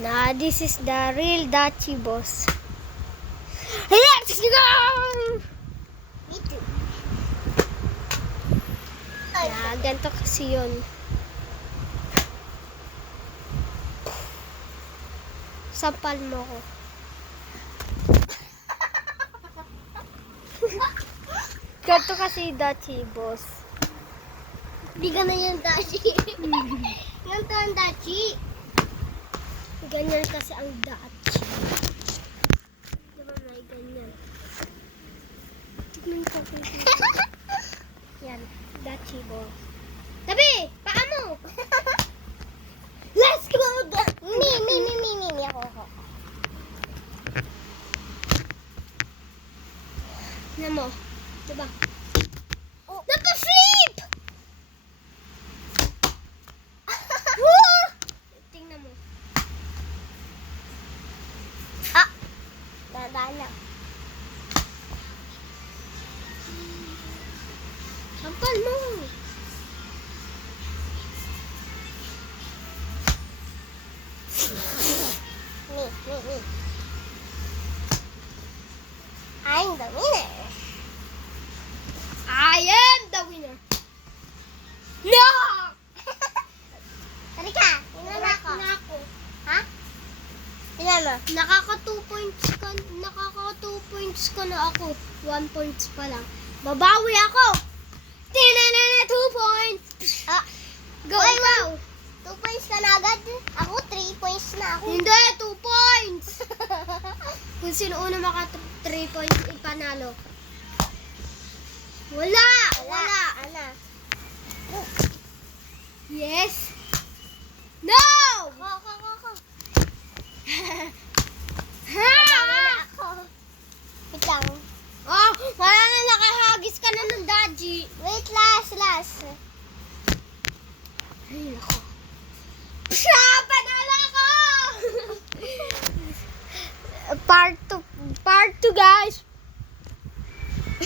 Nah, this is the real Dachi boss. Let's go! Me too. Nah, ganito kasi yun. Sampal mo ko. Ganito kasi Dachi boss. Di ka na yung dachi. Ganito ang dachi. Ganyan kasi ang Dachi. Diba may ganyan? Tignan ko kung yan, Dachi boss. Tabi! Paa mo! Let's go! Me. Ako. Ano mo? Diba? Oh. Napa-flip! Woo! Tingnan mo. Ah! Dadaan lang. Sampal mo! Me. I'm the winner. I am the winner! No! Halika, tingnan mo ako. Ha? Tingnan mo. Nakaka 2 points ka na ako. 1 points pa lang. Babawi ako! Tinanana, 2 points! Ah, Go, Oy, go! 2 points ka na agad. Ako, 3 points na ako. Hindi, 2 points! Kung sino una maka 3 points, ipanalo. Wala! Ana. Yes! No! Ako. Ha! Babawi na ako. Wait lang. Oh, wala na nakahagis ka na ng Daji. Wait, last. Ay, nako. Psha! Panalo ako! Part 2 guys.